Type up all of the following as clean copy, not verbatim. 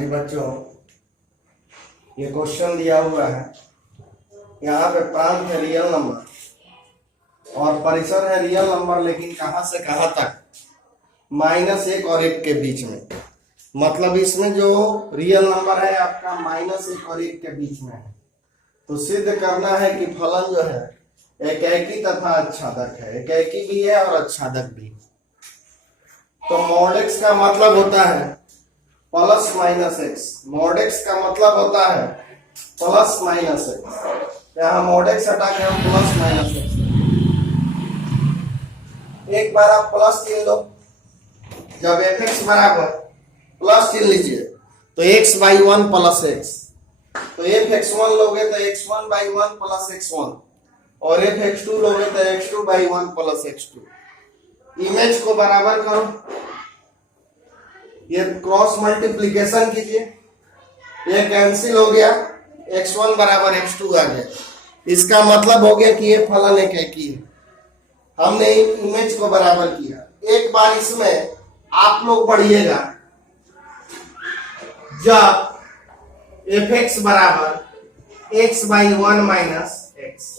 जी बच्चों, ये क्वेश्चन दिया हुआ है। यहाँ पे प्रांत है रियल नंबर और परिसर है रियल नंबर, लेकिन कहाँ से कहाँ तक? -1 और 1 के बीच में। मतलब इसमें जो रियल नंबर है आपका -1 और 1 के बीच में है। तो सिद्ध करना है कि फलन जो है एकैकी तथा अच्छादक है। एकैकी भी है और अच्छादक भी। तो mod x का मतलब होता है plus minus x. mod x का मतलब होता है प्लस माइनस एक्स। यहाँ mod x हटा के हम प्लस माइनस एक्स। एक बार आप प्लस चिन्ह लो। जब fx बराबर प्लस चिन्ह लीजिए तो x/1 प्लस x। तो fx1 लोगे तो x1/1 प्लस x1 और fx2 लोगे तो x2/1 प्लस x2। इमेज को बराबर करो, ये क्रॉस मल्टीप्लीकेशन कीजिए, ये कैंसिल हो गया, x1 बराबर x2 आ गया। इसका मतलब हो गया कि ये फलन एकैकी है। हमने इमेज को बराबर किया। एक बार इसमें आप लोग पढ़िएगा, जब fx बराबर x/1 माइनस x।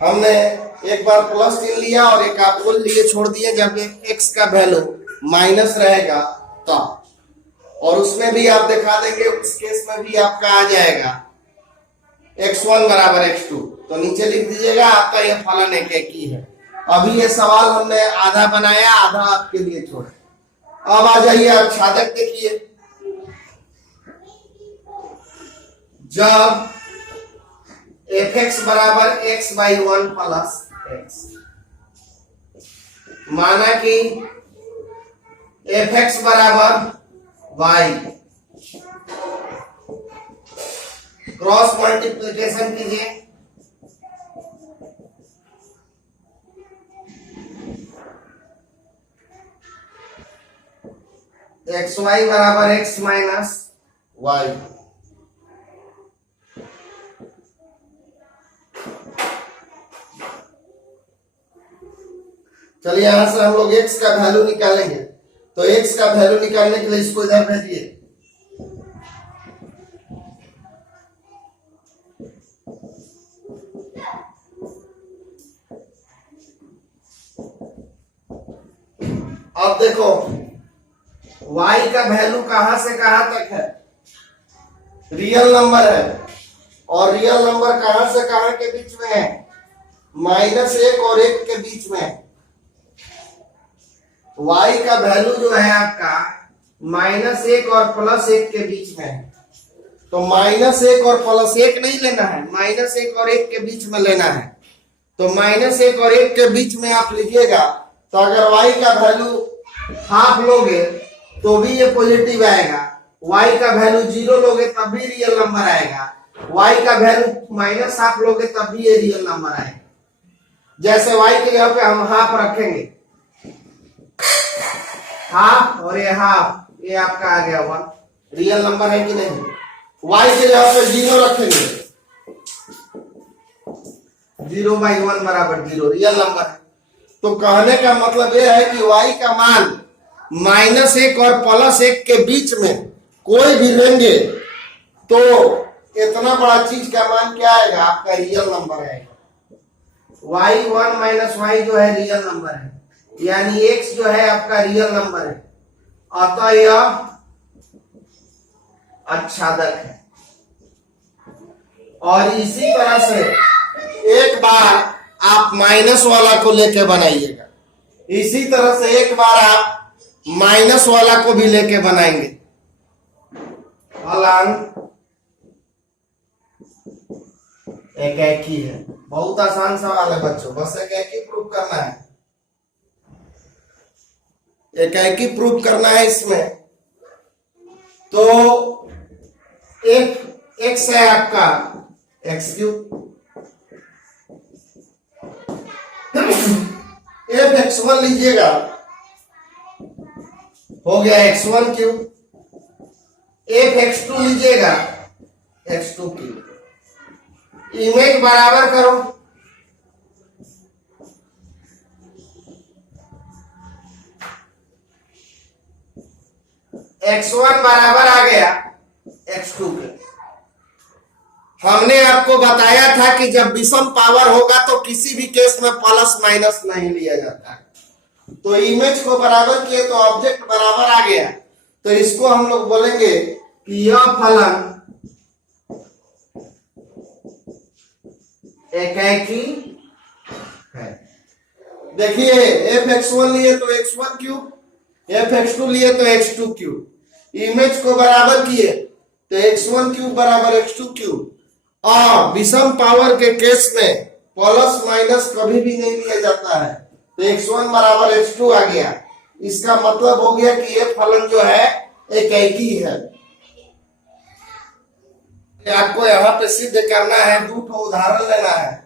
हमने एक बार प्लस चिन्ह लिया और एक आपको लिए छोड़ दिए। जब x का वैल्यू माइनस रहेगा तब, और उसमें भी आप दिखा देंगे, उस केस में भी आपका आ जाएगा x1 बराबर x2। तो नीचे लिख दीजिएगा, आपका यह फलन एकैकी है। अभी ये सवाल हमने आधा बनाया, आधा आपके लिए छोड़ा। अब आ जाइए अच्छादक देखिए। जब fx बराबर x/1 प्लस x, माना कि fx बराबर y, क्रॉस मल्टीप्लिकेशन कीजिए। xy बराबर x माइनस y। चलिए यहां से हम लोग x का वैल्यू निकालेंगे। तो x का वैल्यू निकालने के लिए इसको इधर भेजिए। अब देखो y का वैल्यू कहां से कहां तक है? रियल नंबर है, और रियल नंबर कहां से कहां के बीच में है? -1 और 1 के बीच में है। y का वैल्यू जो है आपका -1 और +1 के बीच में है। तो -1 और +1 नहीं लेना है, -1 और 1 के बीच में लेना है। तो -1 और 1 के बीच में आप लिखिएगा। तो अगर y का वैल्यू हाफ लोगे तो भी ये पॉजिटिव आएगा, y का वैल्यू 0 लोगे तब भी रियल नंबर आएगा, y का वैल्यू -हाफ लोगे तब भी ये रियल नंबर आएगा। जैसे y के जगह पे हम हाफ रखेंगे, हाफ और ये हाफ, ये आपका आ गया 1, रियल नंबर है कि नहीं? y के जगह पे 0 रखेंगे, 0/1 बराबर 0, रियल नंबर है। तो कहने का मतलब यह है कि y का मान -1 और +1 के बीच में कोई भी लेंगे तो इतना बड़ा चीज का मान क्या आएगा? आपका रियल नंबर आएगा। y1 माइनस y जो है रियल नंबर है, यानी x जो है आपका रियल नंबर है, अतः यह अच्छादक है। और इसी तरह से एक बार आप माइनस वाला को लेके बनाइएगा, इसी तरह से एक बार आप माइनस वाला को भी लेके बनाएंगे। फलन एकैकी है। बहुत आसान सवाल है बच्चों, बस एकैकी प्रूव करना है। एकैकी प्रूव करना है इसमें। तो x है आपका x3, fx1 लीजिएगा, हो गया x1³। fx2 लीजिएगा, x2³। इमेज बराबर करो, x1 बराबर आ गया x2 के। हमने आपको बताया था कि जब विषम पावर होगा तो किसी भी केस में प्लस माइनस नहीं लिया जाता है। तो इमेज को बराबर किए तो ऑब्जेक्ट बराबर आ गया, तो इसको हम लोग बोलेंगे कि यह फलन एकैकी है। देखिए fx1 लिए तो x1 क्यूब, fx2 लिए तो x2 क्यूब। इमेज को बराबर किए तो x1 क्यूब बराबर x2 क्यूब। और विषम पावर के केस में प्लस माइनस कभी भी नहीं लिया जाता है, तो x1 बराबर x2 आ गया। इसका मतलब हो गया कि ये फलन जो है एकैकी है। आपको यहाँ पे सिद्ध करना है, 2 उदाहरण लेना है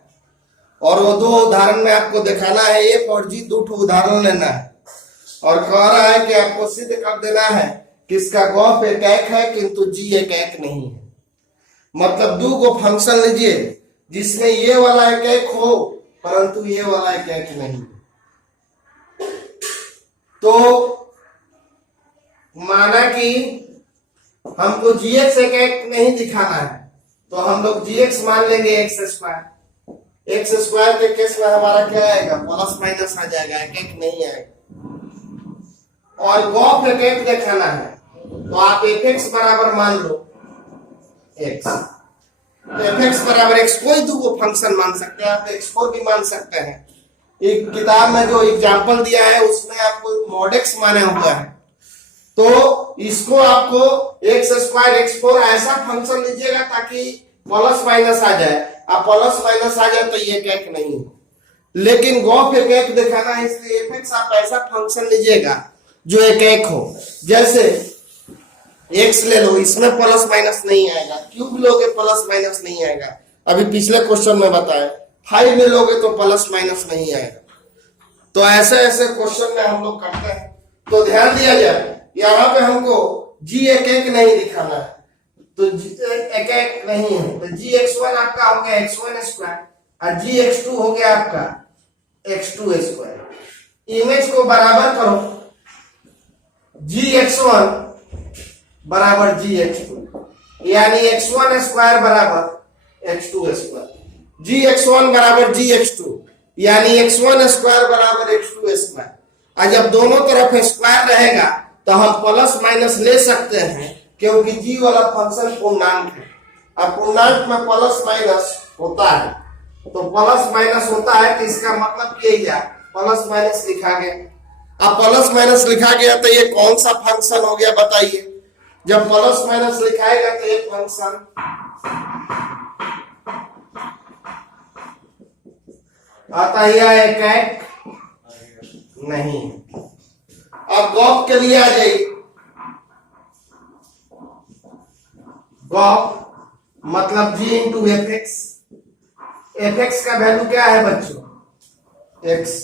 और वो 2 उदाहरण में आपको दिखाना है f और g, 2 उदाहरण लेना है और कह रहा है कि आपको सिद्ध कर देना है कि इसका गॉफ एकैक है किंतु g एकैक नहीं है। मतलब 2 को फंक्शन लीजिए जिसमें ये वाला एकैक हो परंतु ये वाला एकैक नहीं। तो माना कि हमको gx एकैक नहीं दिखाना है तो हम लोग gx मान लेंगे x स्क्वायर। x स्क्वायर के केस में हमारा क्या आएगा, प्लस माइनस आ जाएगा, एकैक नहीं आएगा। और गॉफ एकैक दिखाना है तो आप fx बराबर मान लो x, तो fx बराबर x कोई 2 फंक्शन मान सकते हैं, आप x4 भी मान सकते हैं। एक किताब में जो एग्जांपल दिया है उसमें आपको mod x माने हुआ है, तो इसको आपको x स्क्वायर x4 ऐसा फंक्शन लीजिएगा ताकि प्लस माइनस आ जाए। अब प्लस माइनस आ जाए तो ये एकैक नहीं हो, लेकिन गॉफ एकैक दिखाना है इसलिए fx आप ऐसा फंक्शन लीजिएगा जो एकैक हो। जैसे x ले लो, इसमें प्लस माइनस नहीं आएगा, क्यूब लोगे प्लस माइनस नहीं आएगा, अभी पिछले क्वेश्चन में बताया। 5 ले लोगे तो प्लस माइनस नहीं आएगा। तो ऐसे ऐसे क्वेश्चन में हम लोग करते हैं, तो ध्यान दिया जाए यहाँ पे हमको g एकैक नहीं दिखाना है, तो एकैक नहीं है तो gx1 आपका हो गया x1 स्क्वायर और gx2 हो गया आपका x2 स्क्वायर। इमेज को बराबर करो, gx1 बराबर gx2 यानी x1 स्क्वायर बराबर x2 स्क्वायर, gx1 बराबर gx2 यानी x1 स्क्वायर बराबर x2 स्क्वायर। और जब दोनों तरफ स्क्वायर रहेगा तो हम प्लस माइनस ले सकते हैं क्योंकि g वाला फंक्शन पूर्णांक है। अब पूर्णांक में प्लस माइनस होता है, तो प्लस माइनस होता है तो इसका मतलब यही है प्लस माइनस लिखा गया। अब प्लस माइनस लिखा गया तो ये कौन सा फंक्शन हो गया बताइए। जब प्लस माइनस लिखाएगा तो ये फंक्शन आता ही एकैक नहीं। अब गॉफ के लिए आ जाइए। गॉफ मतलब g इंटू fx। fx का वैल्यू क्या है बच्चों, x,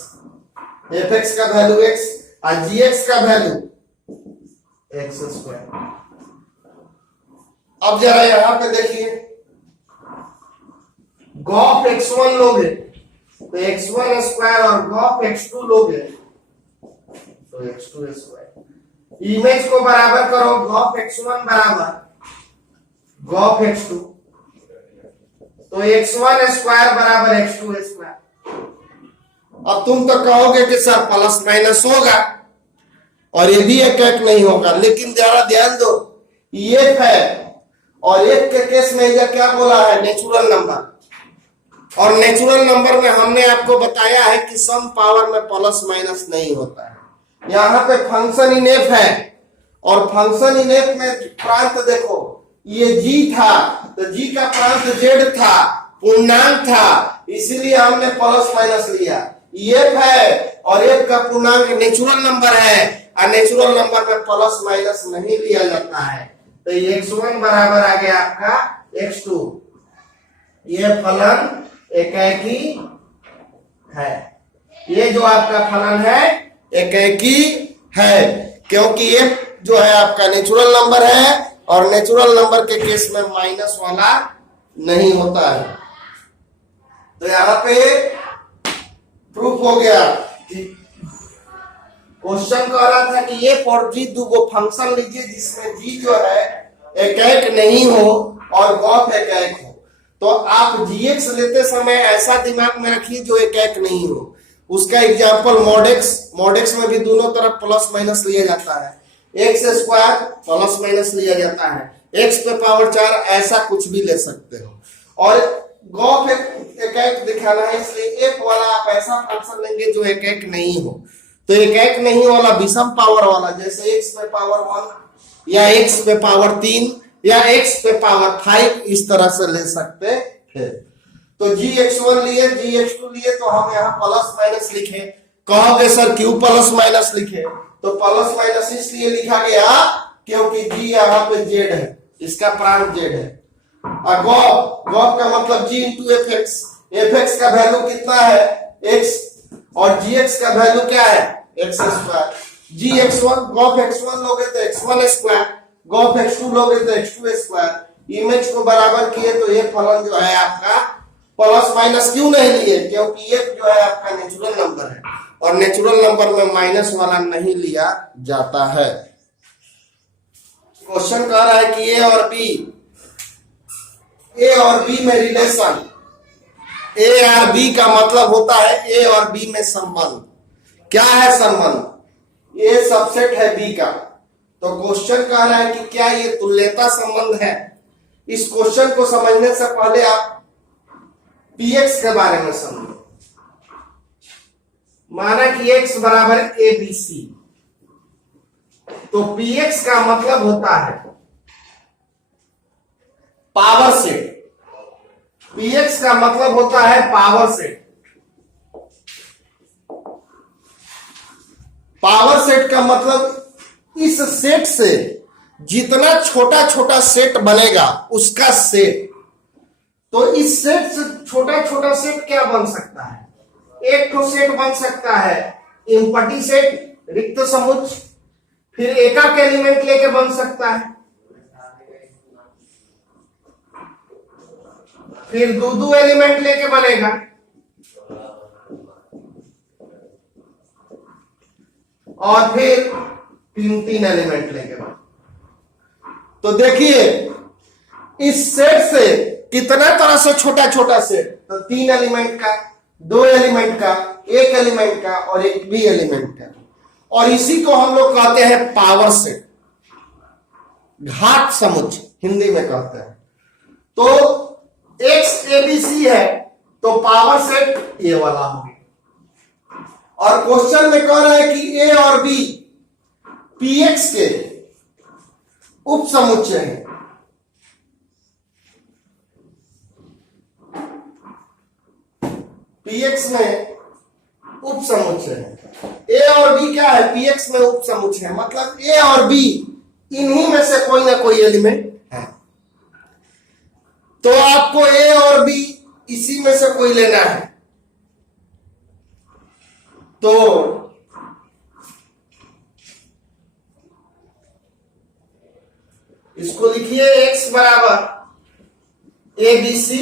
fx का वैल्यू x और gx का वैल्यू x स्क्वायर। अब जरा यहां पे देखिए, गॉफ x1 लोगे तो x1 स्क्वायर और गॉफ x2 लोगे तो x2 स्क्वायर। इमेज को बराबर करो, गॉफ x1 बराबर गॉफ x2 तो x1 स्क्वायर बराबर x2 स्क्वायर। अब तुम तो कहोगे कि सर प्लस माइनस होगा और ये भी एकैक नहीं होगा, लेकिन जरा ध्यान दो, ये है और एक के केस में यह क्या बोला है, नेचुरल नंबर। और नेचुरल नंबर में हमने आपको बताया है कि सम पावर में प्लस माइनस नहीं होता है। यहाँ पे फंक्शन इन एफ है और फंक्शन इन एफ में प्रांत देखो, ये g था तो g का प्रांत z था, पूर्णांक था, इसीलिए हमने प्लस माइनस लिया। f है और f का पूर्णांक नेचुरल नंबर है और नेचुरल नंबर में प्लस माइनस नहीं लिया जाता है, तो x1 बराबर आ गया आपका x2। ये फलन एकैकी है, ये जो आपका फलन है एकैकी है क्योंकि ये जो है आपका नेचुरल नंबर है और नेचुरल नंबर के केस में माइनस वाला नहीं होता है। तो यहां पे प्रूफ हो गया कि क्वेश्चन कह रहा था कि ए और जी दो फंक्शन लीजिए जिसमें जी जो है एक नहीं हो और गॉफ एक हो। तो आप gx लेते समय ऐसा दिमाग में रखिए जो एक नहीं हो। उसका एग्जांपल मॉडेक्स में भी दोनों तरफ प्लस माइनस लिया जाता है, एक्स स्क्वायर प्लस माइनस लिया जाता है, एक्स पे पावर 4 ऐसा कुछ भी ले सकते हो। और गॉफ एक दिखाना है, इसलिए एक वाला आप ऐसा फंक्शन लेंगे जो एक नहीं हो। तो एक नहीं वाला विषम पावर वाला, जैसे x पे पावर 1 या x पे पावर 3 या x पे पावर 5 इस तरह से ले सकते हैं। तो gx1 लिए gx2 लिए तो हम यहाँ प्लस माइनस लिखे। कहोगे सर क्यों प्लस माइनस लिखे? तो प्लस माइनस इसलिए लिखा गया क्योंकि g यहाँ पे z है, इसका प्रांत z है। और गॉफ का मतलब g इंटू एफ का वैल्यू कितना है x और gx का वैल्यू क्या है x square. gx1 Gauff x1 लोगे तो x1 स्क्वायर, गॉफ x2 लोगे तो x2 स्क्वायर। इमेज को बराबर किए तो ये फलन जो है आपका प्लस माइनस क्यों नहीं लिए? क्योंकि ये जो है आपका नेचुरल नंबर है और नेचुरल नंबर में माइनस वाला नहीं लिया जाता है। क्वेश्चन कह रहा है कि ए और बी में रिलेशन, ए और बी का मतलब होता है ए और बी में संबंध। क्या है संबंध? ये सबसेट है बी का। तो क्वेश्चन कह रहा है कि क्या ये तुल्यता संबंध है? इस क्वेश्चन को समझने से पहले आप px के बारे में समझो। माना कि x बराबर abc, तो px का मतलब होता है पावर सेट। px का मतलब होता है पावर सेट। पावर सेट का मतलब इस सेट से जितना छोटा छोटा सेट बनेगा उसका सेट। तो इस सेट से छोटा छोटा सेट क्या बन सकता है? एक तो सेट बन सकता है एम्प्टी सेट, रिक्त समुच्चय, फिर एकाक एलिमेंट लेके बन सकता है, फिर दो एलिमेंट लेके बनेगा, और फिर तीन एलिमेंट लेके बनेगा। तो देखिए इस सेट से कितना तरह से छोटा छोटा सेट, तो 3 एलिमेंट का, 2 एलिमेंट का, 1 एलिमेंट का और एक भी एलिमेंट का। और इसी को हम लोग कहते हैं पावर सेट, घात समुच्चय हिंदी में कहते हैं। तो एक्स एबीसी है तो पावर सेट ए वाला हो गया। और क्वेश्चन में कह रहा है कि ए और बी पीएक्स के उप समुच्चय है। पीएक्स में उप समुच्चय है। ए और बी क्या है? पीएक्स में उप समुच्चय है, मतलब ए और बी इन्हीं में से कोई ना कोई एलिमेंट है। तो आपको ए और बी इसी में से कोई लेना है। तो इसको लिखिए x बराबर ए बी सी।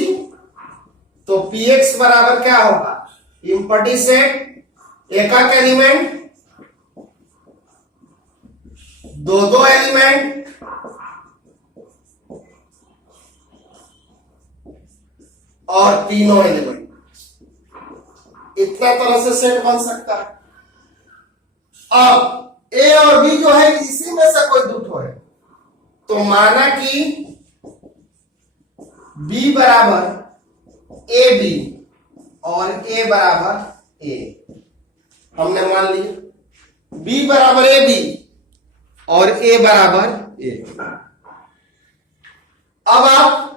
तो px बराबर क्या होगा? एम्प्टी सेट, एकाक एलिमेंट, दो एलिमेंट, और तीनों एलिमेंट। इतना तरह से सेट बन सकता है। अब ए और बी जो है इसी में से कोई दो है। तो माना कि b बराबर ए बी और a बराबर a, हमने मान लिया b बराबर ए बी और a बराबर a। अब आप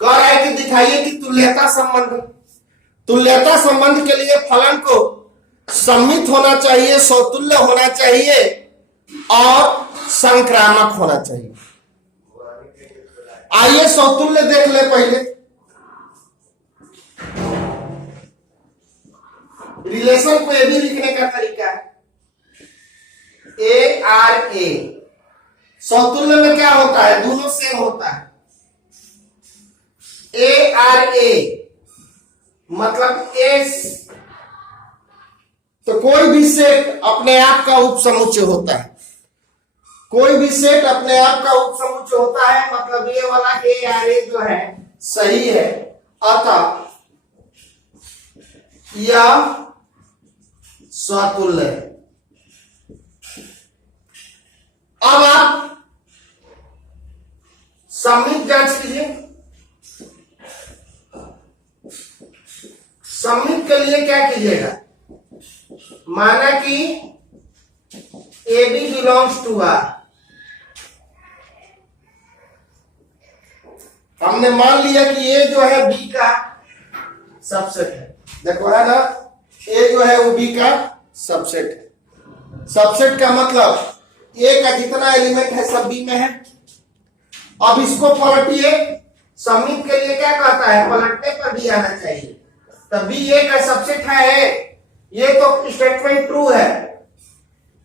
कह रहे हैं कि दिखाइए कि तुल्यता संबंध। तुल्यता संबंध के लिए फलन को सममित होना चाहिए, समतुल्य होना चाहिए और संक्रामक होना चाहिए। आइए समतुल्य देख ले पहले। रिलेशन को ये भी लिखने का तरीका है ए आर ए। समतुल्य में क्या होता है? दोनों सेम होता है। ए आर ए मतलब एस। तो कोई भी सेट अपने आप का उपसमुच्चय होता है, कोई भी सेट अपने आप का उपसमुच्चय होता है, मतलब ये वाला ए आर ए जो है सही है, अतः यह स्वतुल्य है। अब आप सममित जांच कीजिए। सममित के लिए क्या कीजिएगा, माना कि A B belongs to R. हमने मान लिया कि ए जो है बी का सबसेट है, देखो है ना, ए जो है वो बी का सबसेट है। सबसेट का मतलब ए का जितना एलिमेंट है सब बी में है। अब इसको पलटिए, सममित के लिए क्या कहता है, पलटने पर भी आना चाहिए, तब बी ए का सबसेट है। ये तो स्टेटमेंट ट्रू है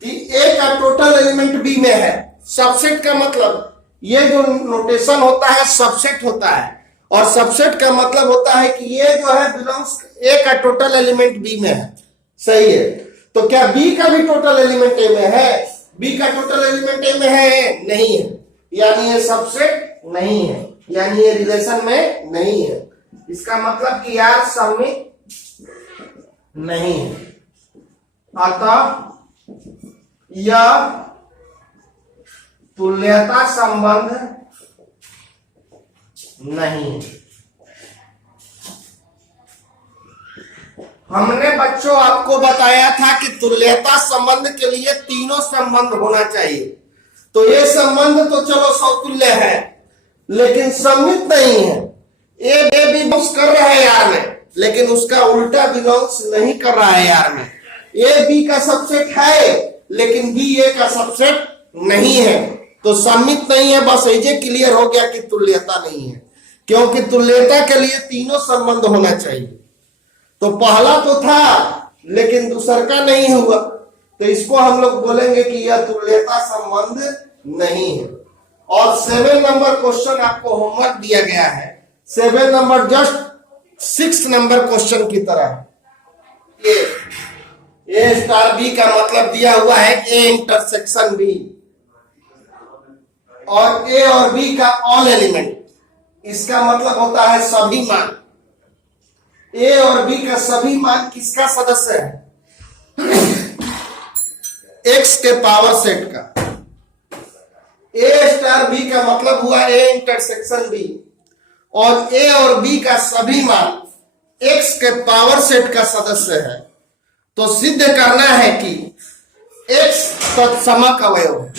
कि ए का टोटल एलिमेंट बी में है। सबसेट का मतलब ये जो नोटेशन होता है सबसेट होता है, और सबसेट का मतलब होता है कि ये जो है बिलोंग्स, ए का टोटल एलिमेंट बी में है, सही है। तो क्या बी का भी टोटल एलिमेंट ए में है, बी का टोटल एलिमेंट ए में है, नहीं है, यानी ये सबसेट नहीं है, यानी ये रिलेशन में नहीं है। इसका मतलब कि यार सममित नहीं है, अतः यह तुल्यता संबंध नहीं है। हमने बच्चों आपको बताया था कि तुल्यता संबंध के लिए तीनों संबंध होना चाहिए। तो ये संबंध तो चलो समतुल्य है, लेकिन सममित नहीं है। ए बी बिलोंग्स कर रहा है यार में, लेकिन उसका उल्टा बिलोंग्स नहीं कर रहा है यार में। ए बी का सबसेट है, लेकिन बी ए का सबसेट नहीं है, तो सममित नहीं है। बस ये क्लियर हो गया कि तुल्यता नहीं है, क्योंकि तुल्यता के लिए तीनों संबंध होना चाहिए। तो पहला तो था, लेकिन दूसरा का नहीं हुआ, तो इसको हम लोग बोलेंगे कि यह तुल्यता संबंध नहीं है। और 7 नंबर क्वेश्चन आपको होमवर्क दिया गया है, 7 नंबर जस्ट 6 नंबर क्वेश्चन की तरह। ए स्टार बी का मतलब दिया हुआ है ए इंटरसेक्शन बी, और ए और बी का ऑल एलिमेंट, इसका मतलब होता है सभी मान। ए और बी का सभी मान किसका सदस्य है, एक्स के पावर सेट का। ए स्टार बी का मतलब हुआ ए इंटरसेक्शन बी, और ए और बी का सभी मान एक्स के पावर सेट का सदस्य है। तो सिद्ध करना है कि एक्स तत्समक अवयव है,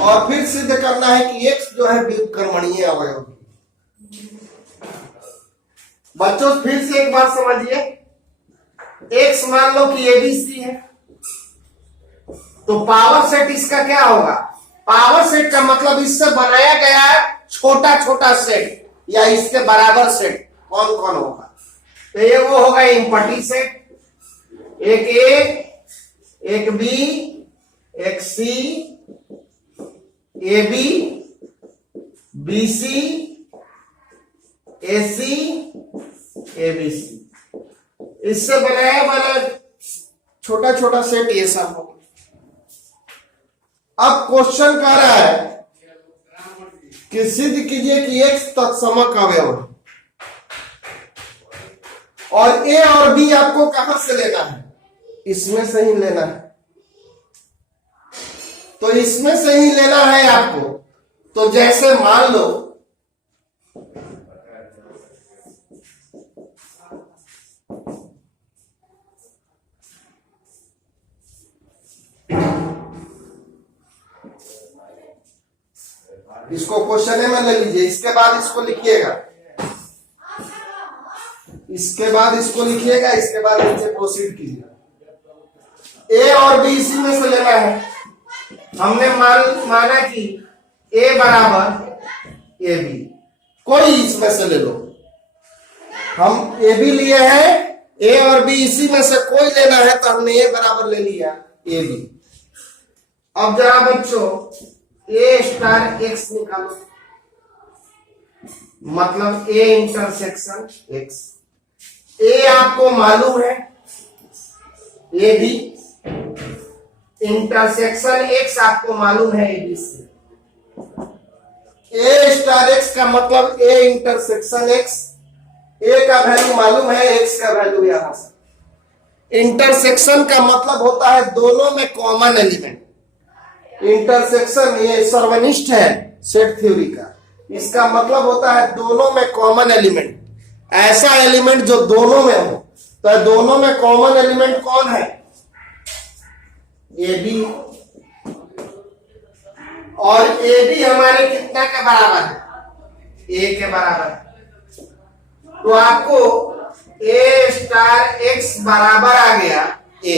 और फिर सिद्ध करना है कि एक्स जो है व्युत्क्रमणीय अवयव है। बच्चों फिर से एक बार समझिए, एक्स मान लो कि एबीसी है, तो पावर सेट इसका क्या होगा, पावर सेट का मतलब इससे बनाया गया छोटा छोटा सेट या इसके बराबर सेट कौन कौन होगा। तो ये वो होगा इम्पटी सेट, एक ए, एक बी, एक C, A B, B C, A C, A B C, इससे बनाया वाला छोटा छोटा सेट ये सब होगा। अब क्वेश्चन कह रहा है कि सिद्ध कीजिए कि एक्स तत्समक अवयव है, और ए और बी आपको कहां से लेना है, इसमें से ही लेना है। तो इसमें से ही लेना है आपको। तो जैसे मान लो इसको क्वेश्चन में ले लीजिए, इसके बाद इसको लिखिएगा, इसके बाद इसको लिखिएगा, इसके बाद नीचे प्रोसीड कीजिए। ए और बी इसी में से लेना है। हमने माना कि ए बराबर ए बी, कोई इसमें से ले लो। हम ए बी लिए हैं, ए और बी इसी में से कोई लेना है, तो हमने ए बराबर ले लिया ए बी। अब जरा बच्चों ए स्टार एक्स निकालो, मतलब ए इंटरसेक्शन एक्स। ए आपको मालूम है, ये भी इंटरसेक्शन एक्स आपको मालूम है ए बी से। ए स्टार एक्स का मतलब ए इंटरसेक्शन एक्स, ए का वैल्यू मालूम है, एक्स का वैल्यू यहां से। इंटरसेक्शन का मतलब होता है दोनों में कॉमन एलिमेंट। इंटरसेक्शन ये सर्वनिष्ठ है सेट थ्योरी का, इसका मतलब होता है दोनों में कॉमन एलिमेंट, ऐसा एलिमेंट जो दोनों में हो। तो दोनों में कॉमन एलिमेंट कौन है? ए बी, और ए बी हमारे कितना के बराबर है? ए के बराबर। तो आपको ए स्टार एक्स बराबर आ गया ए,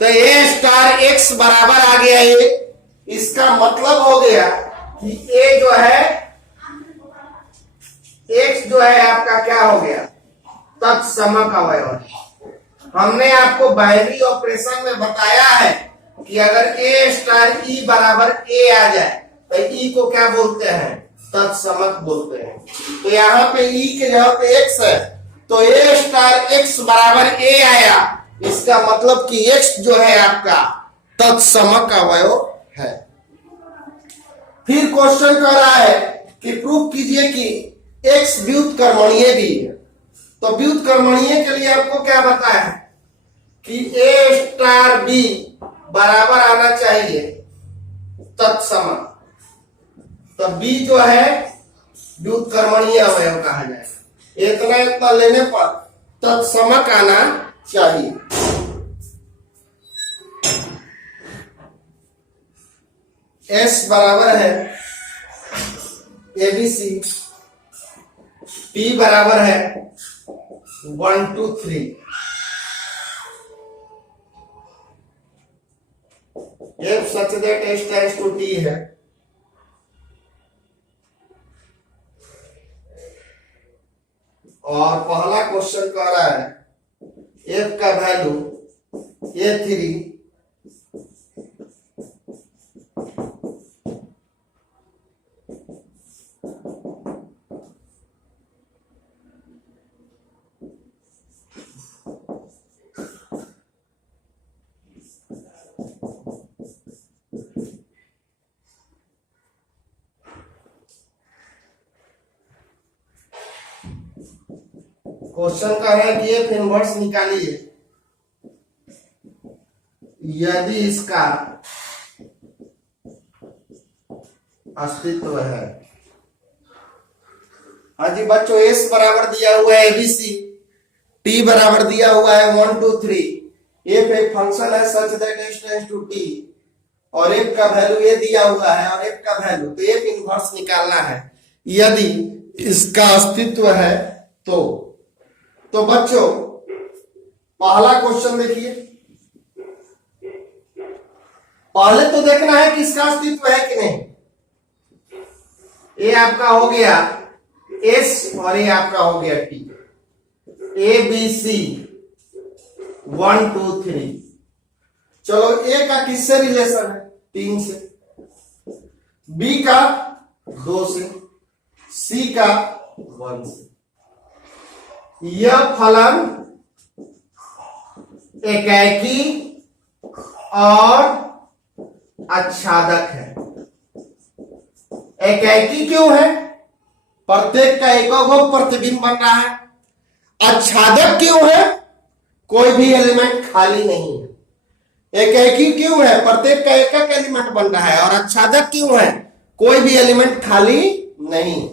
तो ए स्टार एक्स बराबर आ गया ए, इसका मतलब हो गया कि ए जो है, एक्स जो है आपका क्या हो गया? तत्समक अवयव। हमने आपको बाइनरी ऑपरेशन में बताया है कि अगर ए स्टार ई बराबर ए आ जाए तो ई को क्या बोलते हैं? तत्समक बोलते हैं। तो यहाँ पे ई के जगह पे एक्स है, तो ए स्टार एक्स बराबर ए आया, इसका मतलब कि एक्स जो है आपका तत्समक अवयव है। फिर क्वेश्चन कर रहा है कि प्रूव कीजिए कि एक्स व्युत्क्रमणीय भी है। तो व्युत्क्रमणीय के लिए आपको क्या बताया है कि ए स्टार बी बराबर आना चाहिए तत्समक। तो बी जो है व्युत्क्रमणीय अवयव कहा जाएगा। इतना इतना लेने पर तत्समक आना चाहिए। एस बराबर है एबीसी, पी बराबर है 1 2 3, if such that s tends to t है। और पहला क्वेश्चन कह रहा है f का वैल्यू a3 क्वेश्चन का है कि एफ इनवर्स निकालिए यदि इसका अस्तित्व है। हाँ जी बच्चों, एस बराबर दिया हुआ है एबीसी, टी बराबर दिया हुआ है 1 2 3, एफ एक फंक्शन है such that S tends to T, और एफ का वैल्यू ये दिया हुआ है और एफ का वैल्यू, तो एफ इनवर्स निकालना है यदि इसका अस्तित्व है तो बच्चों पहला क्वेश्चन देखिए। पहले तो देखना है कि इसका अस्तित्व है कि नहीं। ये आपका हो गया एस और ये आपका हो गया टी, ए बी सी 1 2 3। चलो ए का किससे रिलेशन है? 3 से, बी का 2 से, सी का 1 से। यह फलन एकाकी और आच्छादक है। एकाकी क्यों है? प्रत्येक का एकक प्रतिबिंब बन रहा है। आच्छादक क्यों है? कोई भी एलिमेंट खाली नहीं है। एकाकी क्यों है? प्रत्येक का एकक एलिमेंट बन रहा है। और आच्छादक क्यों है? कोई भी एलिमेंट खाली नहीं।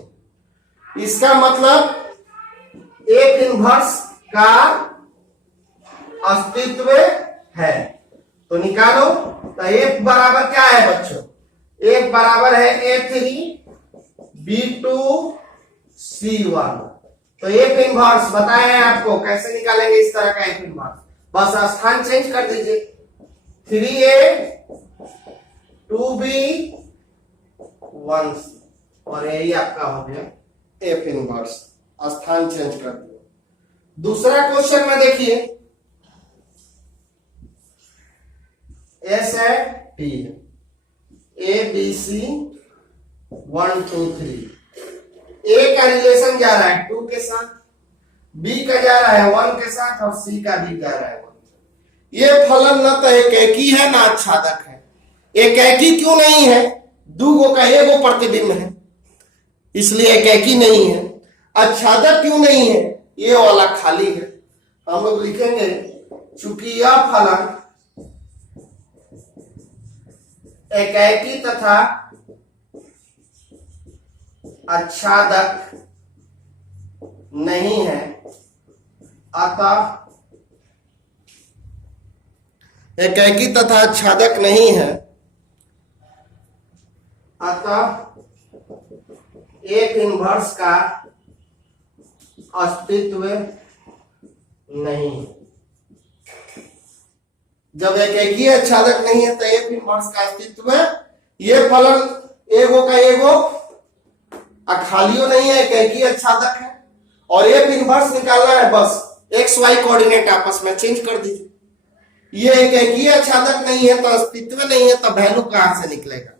इसका मतलब एफ इनवर्स का अस्तित्व है। तो निकालो, तो एफ बराबर क्या है बच्चों? एफ बराबर है A3 B2 C1। तो एफ इनवर्स बताया है आपको, कैसे निकालेंगे इस तरह का एफ इनवर्स? बस स्थान चेंज कर दीजिए, 3A 2B 1C, और यही आपका हो गया एफ इनवर्स। स्थान चेंज कर दिया। दूसरा क्वेश्चन में देखिए, एस है टी है, ए बी सी 1 2 3, ए का रिलेशन जा रहा है 2 के साथ, बी का जा रहा है 1 के साथ और सी का भी जा रहा है 1। ये फलन न तो एकैकी है ना आच्छादक है। एकैकी क्यों नहीं है? दूगो का एगो प्रतिबिंब है, इसलिए एकैकी नहीं है। आच्छादक क्यों नहीं है? ये वाला खाली है। हम लोग लिखेंगे चूंकि यह फलन एकैकी तथा आच्छादक नहीं है, अतः एकैकी तथा आच्छादक नहीं है, अतः एक इन्वर्स का अस्तित्व नहीं। जब एकैकी आच्छादक नहीं है तो एक इन्वर्स का अस्तित्व है। ये फलन एगो का एगो खालियो नहीं है, एकैकी आच्छादक है और एक इन्वर्स निकालना है, बस एक्स वाई कोऑर्डिनेट आपस में चेंज कर दीजिए। ये एकैकी आच्छादक नहीं है तो अस्तित्व नहीं है, तो वैल्यू कहां से निकलेगा?